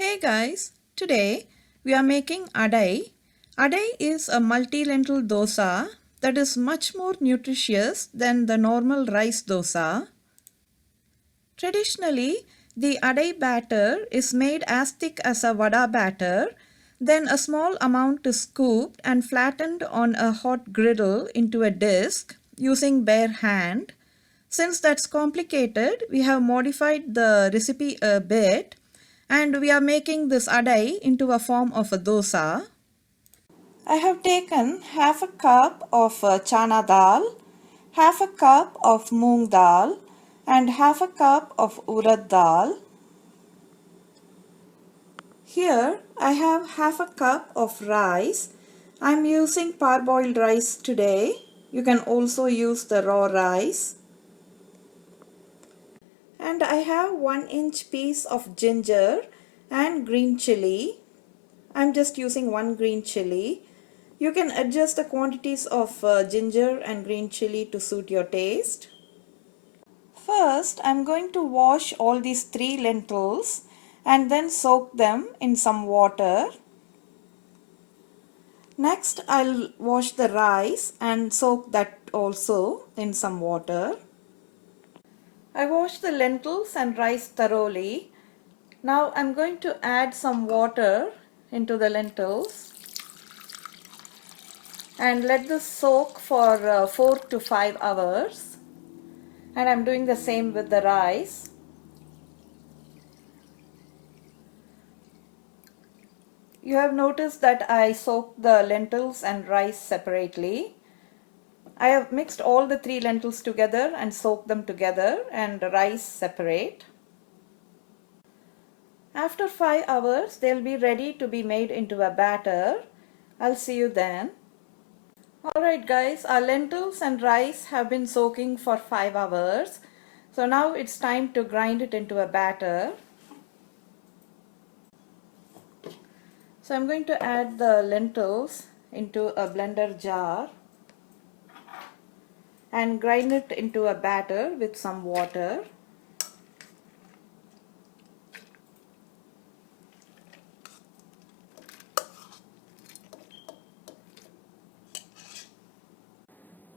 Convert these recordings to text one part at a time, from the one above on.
Hey guys, today we are making Adai. Adai is a multi-lentil dosa that is much more nutritious than the normal rice dosa. Traditionally, the Adai batter is made as thick as a vada batter, then a small amount is scooped and flattened on a hot griddle into a disc using bare hand. Since that's complicated, we have modified the recipe a bit and we are making this adai into a form of a dosa. I have taken half a cup of chana dal, half a cup of moong dal and half a cup of urad dal. Here I have half a cup of rice. I am using parboiled rice today. You can also use the raw rice. And I have 1-inch piece of ginger and green chili. I'm just using one green chili. You can adjust the quantities of ginger and green chili to suit your taste. First, I'm going to wash all these 3 lentils and then soak them in some water. Next, I'll wash the rice and soak that also in some water. I washed the lentils and rice thoroughly. Now I'm going to add some water into the lentils and let this soak for 4 to 5 hours. And I'm doing the same with the rice. You have noticed that I soaked the lentils and rice separately. I have mixed all the 3 lentils together and soaked them together and the rice separate. After 5 hours, they'll be ready to be made into a batter. I'll see you then. Alright guys, our lentils and rice have been soaking for 5 hours. So now it's time to grind it into a batter. So I'm going to add the lentils into a blender jar and grind it into a batter with some water.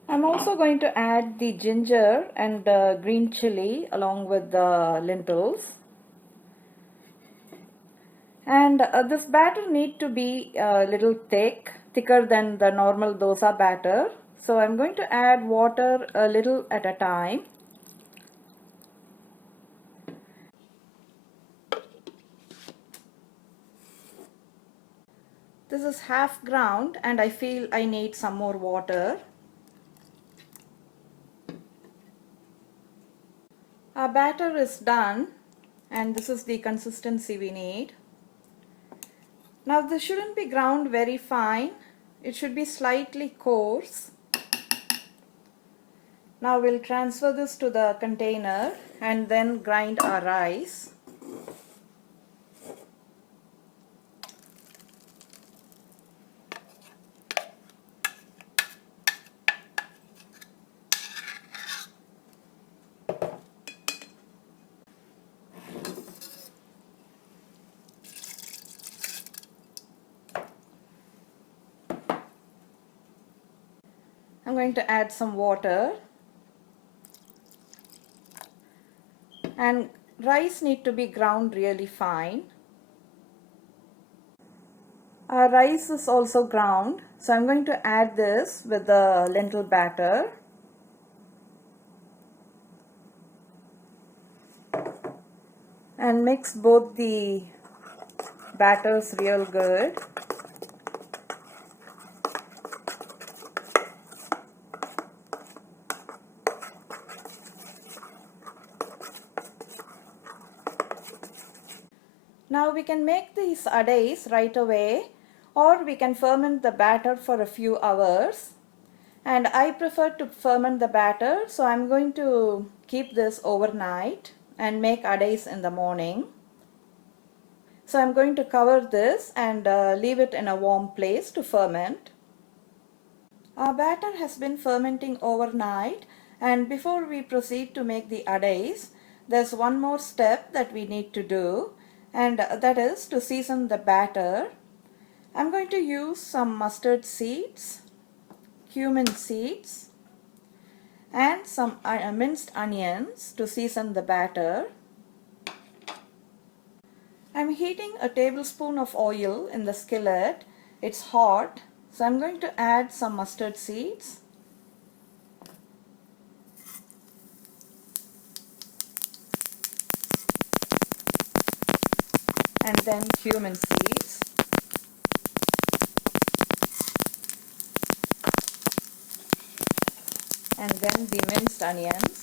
I'm also going to add the ginger and the green chili along with the lentils. And this batter need to be a little thicker than the normal dosa batter. So I'm going to add water a little at a time. This is half ground and I feel I need some more water. Our batter is done and this is the consistency we need. Now this shouldn't be ground very fine. It should be slightly coarse. Now we'll transfer this to the container and then grind our rice. I'm going to add some water. And rice need to be ground really fine. Our rice is also ground, so I'm going to add this with the lentil batter. And mix both the batters real good. Now we can make these adais right away, or we can ferment the batter for a few hours. And I prefer to ferment the batter, so I'm going to keep this overnight and make adais in the morning. So I'm going to cover this and leave it in a warm place to ferment. Our batter has been fermenting overnight, and before we proceed to make the adais, there's one more step that we need to do. and that is to season the batter. I'm going to use some mustard seeds, cumin seeds, and some minced onions to season the batter. I'm heating a tablespoon of oil in the skillet. It's hot, so I'm going to add some mustard seeds. And then cumin seeds. And then the minced onions.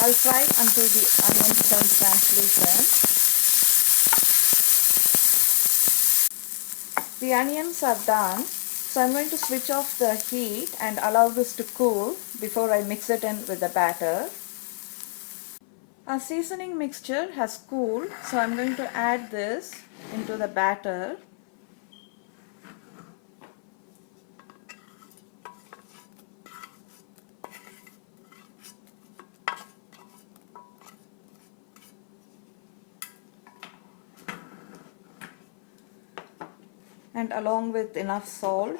I'll fry until the onions turn translucent. The onions are done, so I'm going to switch off the heat and allow this to cool before I mix it in with the batter. Our seasoning mixture has cooled, so I'm going to add this into the batter. And along with enough salt.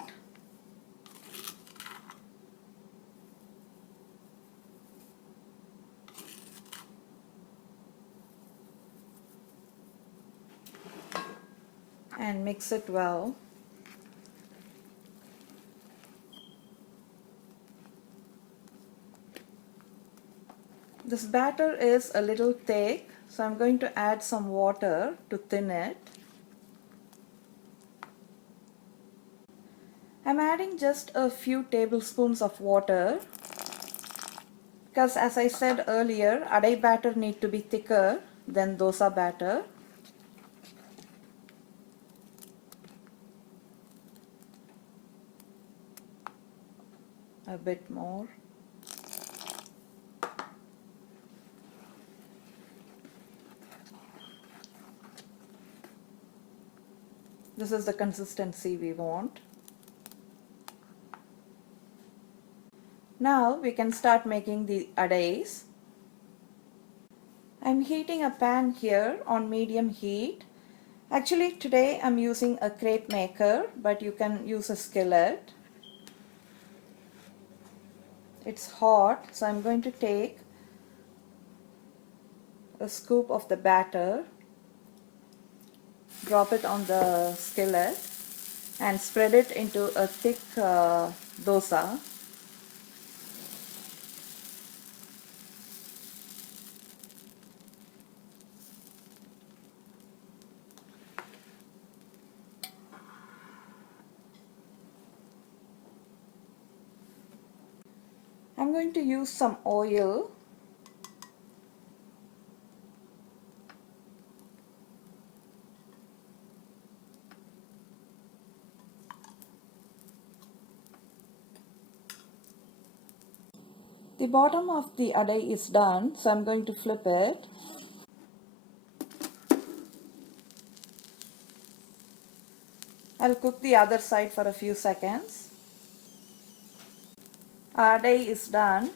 And mix it well. This batter is a little thick, so I'm going to add some water to thin it. I'm adding just a few tablespoons of water because, as I said earlier, Adai batter need to be thicker than dosa batter. A bit more. This is the consistency we want. Now we can start making the adais. I'm heating a pan here on medium heat. Actually today I'm using a crepe maker, but you can use a skillet. It's hot, so I'm going to take a scoop of the batter, drop it on the skillet and spread it into a thick dosa. I'm going to use some oil. The bottom of the adai is done, so I'm going to flip it. I'll cook the other side for a few seconds. Our adai is done.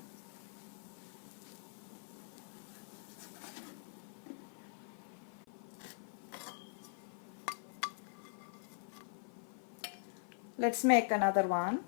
Let's make another one.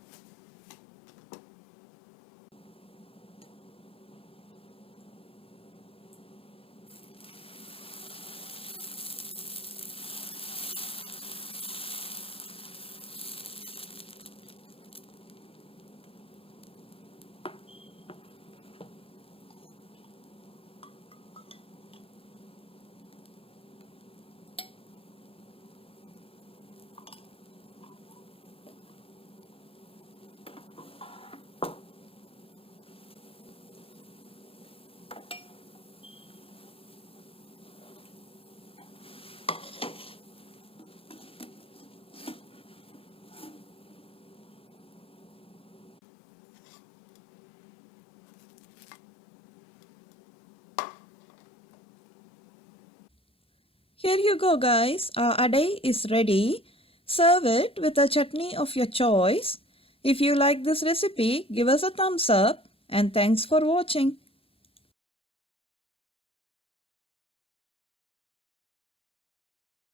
Here you go guys, our adai is ready. Serve it with a chutney of your choice. If you like this recipe, give us a thumbs up and thanks for watching.